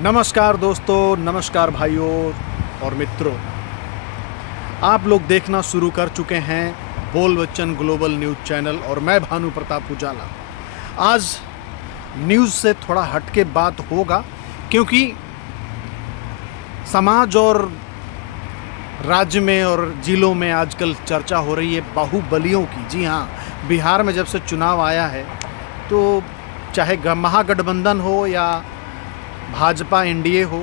नमस्कार दोस्तों, नमस्कार भाइयों और मित्रों। आप लोग देखना शुरू कर चुके हैं बोल बच्चन ग्लोबल न्यूज़ चैनल और मैं भानु प्रताप उजाला। आज न्यूज़ से थोड़ा हटके बात होगा क्योंकि समाज और राज्य में और जिलों में आजकल चर्चा हो रही है बाहुबलियों की। जी हाँ, बिहार में जब से चुनाव आया है तो चाहे महागठबंधन हो या भाजपा एनडीए हो,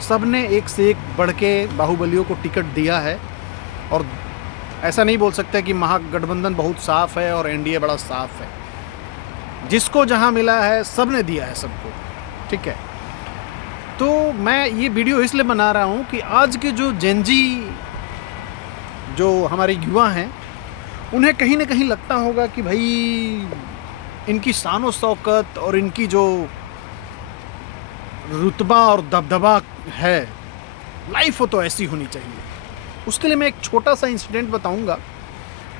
सब ने एक से एक बढ़ के बाहुबलियों को टिकट दिया है। और ऐसा नहीं बोल सकते कि महागठबंधन बहुत साफ़ है और एनडीए बड़ा साफ़ है। जिसको जहां मिला है सब ने दिया है सबको, ठीक है। तो मैं ये वीडियो इसलिए बना रहा हूं कि आज के जो जेनजी जो हमारे युवा हैं उन्हें कहीं ना कहीं लगता होगा कि भाई इनकी शान शौकत और इनकी जो रुतबा और दबदबा है, लाइफ हो तो ऐसी होनी चाहिए। उसके लिए मैं एक छोटा सा इंसिडेंट बताऊंगा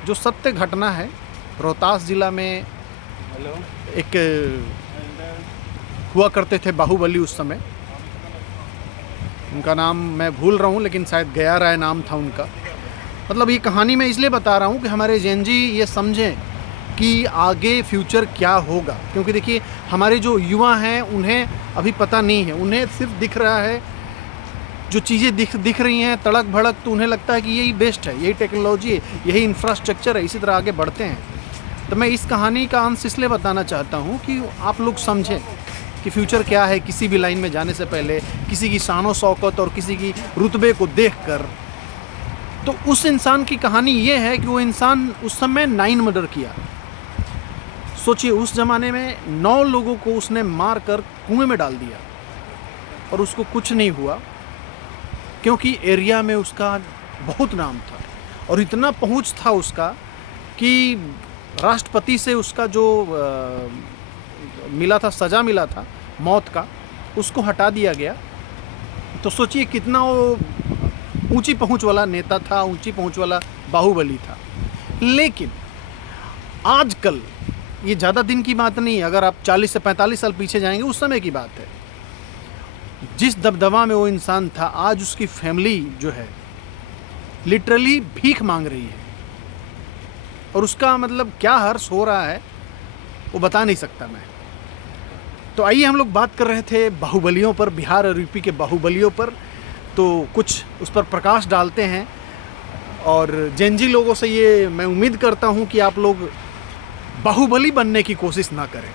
जो सत्य घटना है। रोहतास ज़िला में एक हुआ करते थे बाहुबली उस समय। उनका नाम मैं भूल रहा हूँ लेकिन शायद गया राय नाम था उनका। मतलब ये कहानी मैं इसलिए बता रहा हूँ कि हमारे जेनजी ये समझें कि आगे फ्यूचर क्या होगा। क्योंकि देखिए हमारे जो युवा हैं उन्हें अभी पता नहीं है, उन्हें सिर्फ दिख रहा है जो चीज़ें दिख रही हैं तड़क भड़क, तो उन्हें लगता है कि यही बेस्ट है, यही टेक्नोलॉजी है, यही इंफ्रास्ट्रक्चर है, इसी तरह आगे बढ़ते हैं। तो मैं इस कहानी का अंश इसलिए बताना चाहता हूँ कि आप लोग समझें कि फ्यूचर क्या है। किसी भी लाइन में जाने से पहले किसी की शान शौकत और किसी की रुतबे को देखकर, तो उस इंसान की कहानी ये है कि वो इंसान उस समय 9 मर्डर किया। सोचिए उस ज़माने में 9 लोगों को उसने मार कर कुएं में डाल दिया और उसको कुछ नहीं हुआ क्योंकि एरिया में उसका बहुत नाम था और इतना पहुंच था उसका कि राष्ट्रपति से उसका जो मिला था, सज़ा मिला था मौत का, उसको हटा दिया गया। तो सोचिए कितना वो ऊंची पहुंच वाला नेता था, ऊंची पहुंच वाला बाहुबली था। लेकिन आजकल ये ज़्यादा दिन की बात नहीं है, अगर आप 40 से 45 साल पीछे जाएंगे उस समय की बात है। जिस दबदबा में वो इंसान था, आज उसकी फैमिली जो है लिटरली भीख मांग रही है और उसका मतलब क्या हर्ष हो रहा है वो बता नहीं सकता मैं। तो आइए हम लोग बात कर रहे थे बाहुबलियों पर, बिहार और यूपी के बाहुबलियों पर। तो कुछ उस पर प्रकाश डालते हैं और जेनजी लोगों से ये मैं उम्मीद करता हूँ कि आप लोग बाहुबली बनने की कोशिश ना करें,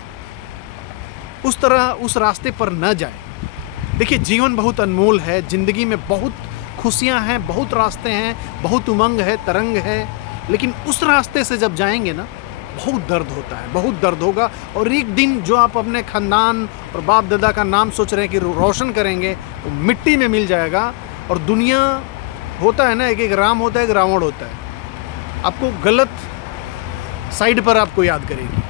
उस तरह उस रास्ते पर न जाएं। देखिए जीवन बहुत अनमोल है, ज़िंदगी में बहुत खुशियां हैं, बहुत रास्ते हैं, बहुत उमंग है, तरंग है। लेकिन उस रास्ते से जब जाएंगे ना, बहुत दर्द होता है, बहुत दर्द होगा। और एक दिन जो आप अपने ख़ानदान और बाप दादा का नाम सोच रहे हैं कि रोशन करेंगे, वो मिट्टी में मिल जाएगा। और दुनिया होता है ना, एक राम होता है, एक रावण होता है। आपको गलत साइड पर आपको याद करेगी।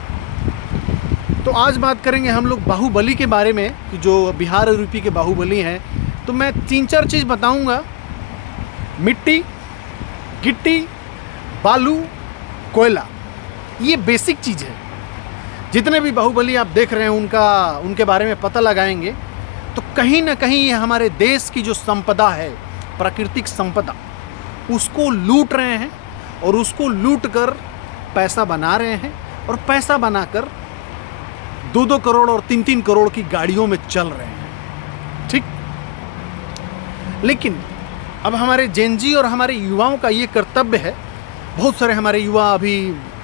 तो आज बात करेंगे हम लोग बाहुबली के बारे में कि जो बिहार और यूपी के बाहुबली हैं। तो मैं 3-4 चीज़ बताऊंगा। मिट्टी, गिट्टी, बालू, कोयला, ये बेसिक चीज़ है। जितने भी बाहुबली आप देख रहे हैं उनके बारे में पता लगाएंगे तो कहीं ना कहीं ये हमारे देश की जो संपदा है, प्राकृतिक संपदा, उसको लूट रहे हैं और उसको लूट कर पैसा बना रहे हैं और पैसा बनाकर 2-2 करोड़ और 3-3 करोड़ की गाड़ियों में चल रहे हैं, ठीक। लेकिन अब हमारे जेनजी और हमारे युवाओं का ये कर्तव्य है। बहुत सारे हमारे युवा अभी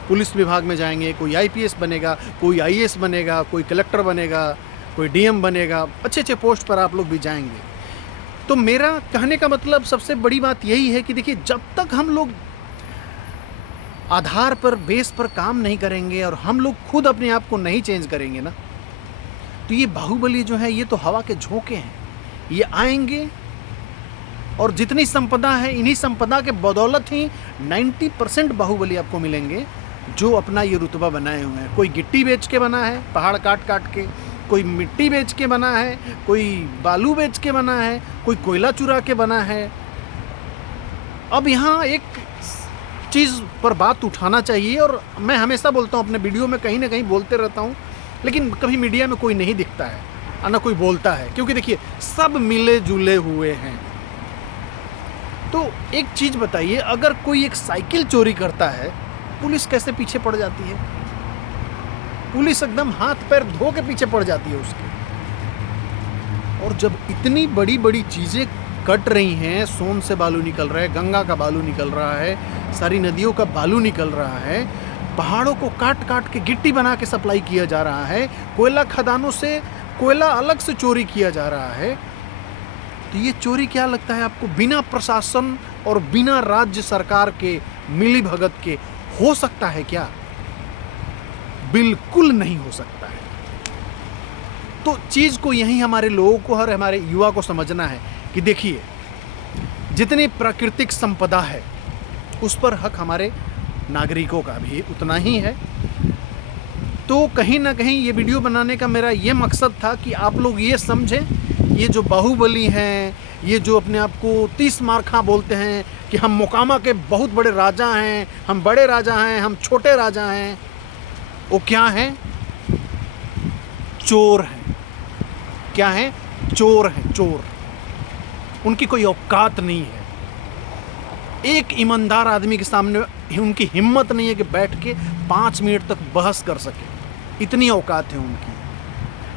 पुलिस विभाग में जाएंगे, कोई आईपीएस बनेगा, कोई आईएएस बनेगा, कोई कलेक्टर बनेगा, कोई डीएम बनेगा, अच्छे अच्छे पोस्ट पर आप लोग भी जाएंगे। तो मेरा कहने का मतलब सबसे बड़ी बात यही है कि देखिए जब तक हम लोग आधार पर, बेस पर काम नहीं करेंगे और हम लोग खुद अपने आप को नहीं चेंज करेंगे ना, तो ये बाहुबली जो है ये तो हवा के झोंके हैं। ये आएंगे और जितनी संपदा है, इन्हीं संपदा के बदौलत ही 90% बाहुबली आपको मिलेंगे जो अपना ये रुतबा बनाए हुए हैं। कोई गिट्टी बेच के बना है, पहाड़ काट काट के, कोई मिट्टी बेच के बना है, कोई बालू बेच के बना है, कोई कोयला चुरा के बना है। अब यहाँ एक चीज़ पर बात उठाना चाहिए और मैं हमेशा बोलता हूँ अपने वीडियो में, कहीं ना कहीं बोलते रहता हूँ, लेकिन कभी मीडिया में कोई नहीं दिखता है। और ना कोई बोलता है, क्योंकि देखिए सब मिले जुले हुए हैं। तो एक चीज़ बताइए, अगर कोई एक साइकिल चोरी करता है, पुलिस कैसे पीछे पड़ जाती है? पुलिस एकदम हाथ पैर धो के पीछे पड़ जाती है उसके। और जब इतनी बड़ी बड़ी चीज़ें कट रही हैं, सोन से बालू निकल रहा है, गंगा का बालू निकल रहा है, सारी नदियों का बालू निकल रहा है, पहाड़ों को काट काट के गिट्टी बना के सप्लाई किया जा रहा है, कोयला खदानों से कोयला अलग से चोरी किया जा रहा है, तो ये चोरी क्या लगता है आपको बिना प्रशासन और बिना राज्य सरकार के मिली भगत के हो सकता है क्या? बिल्कुल नहीं हो सकता है। तो चीज़ को यहीं हमारे लोगों को और हमारे युवा को समझना है कि देखिए, जितनी प्राकृतिक संपदा है उस पर हक हमारे नागरिकों का भी उतना ही है। तो कहीं ना कहीं ये वीडियो बनाने का मेरा ये मकसद था कि आप लोग ये समझें, ये जो बाहुबली हैं, ये जो अपने आप को 30 मार्खा बोलते हैं कि हम मोकामा के बहुत बड़े राजा हैं, हम बड़े राजा हैं, हम छोटे राजा हैं, वो क्या हैं? चोर हैं। क्या हैं? चोर हैं, चोर। उनकी कोई औकात नहीं है। एक ईमानदार आदमी के सामने उनकी हिम्मत नहीं है कि बैठ के 5 मिनट तक बहस कर सके, इतनी औकात है उनकी।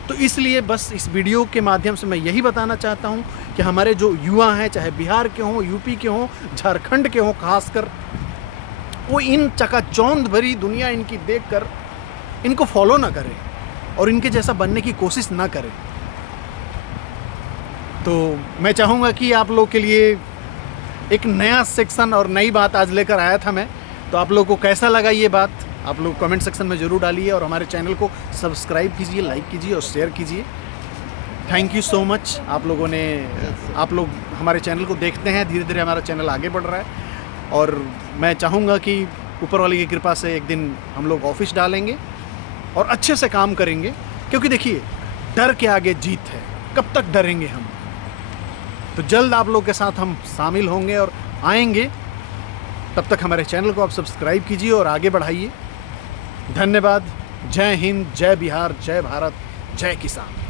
तो इसलिए बस इस वीडियो के माध्यम से मैं यही बताना चाहता हूँ कि हमारे जो युवा हैं, चाहे बिहार के हों, यूपी के हों, झारखंड के हों खासकर, वो इन चकाचौंध भरी दुनिया इनकी देखकर इनको फॉलो ना करें और इनके जैसा बनने की कोशिश ना करें। तो मैं चाहूँगा कि आप लोग के लिए एक नया सेक्शन और नई बात आज लेकर आया था मैं। तो आप लोग को कैसा लगा ये बात, आप लोग कमेंट सेक्शन में ज़रूर डालिए और हमारे चैनल को सब्सक्राइब कीजिए, लाइक कीजिए और शेयर कीजिए। Thank you so much. आप लोग हमारे चैनल को देखते हैं, धीरे धीरे हमारा चैनल आगे बढ़ रहा है और मैं चाहूँगा कि ऊपर वाले की कृपा से एक दिन हम लोग ऑफिस डालेंगे और अच्छे से काम करेंगे, क्योंकि देखिए डर के आगे जीत है, कब तक डरेंगे हम। तो जल्द आप लोग के साथ हम शामिल होंगे और आएंगे। तब तक हमारे चैनल को आप सब्सक्राइब कीजिए और आगे बढ़ाइए। धन्यवाद। जय हिंद, जय बिहार, जय भारत, जय किसान।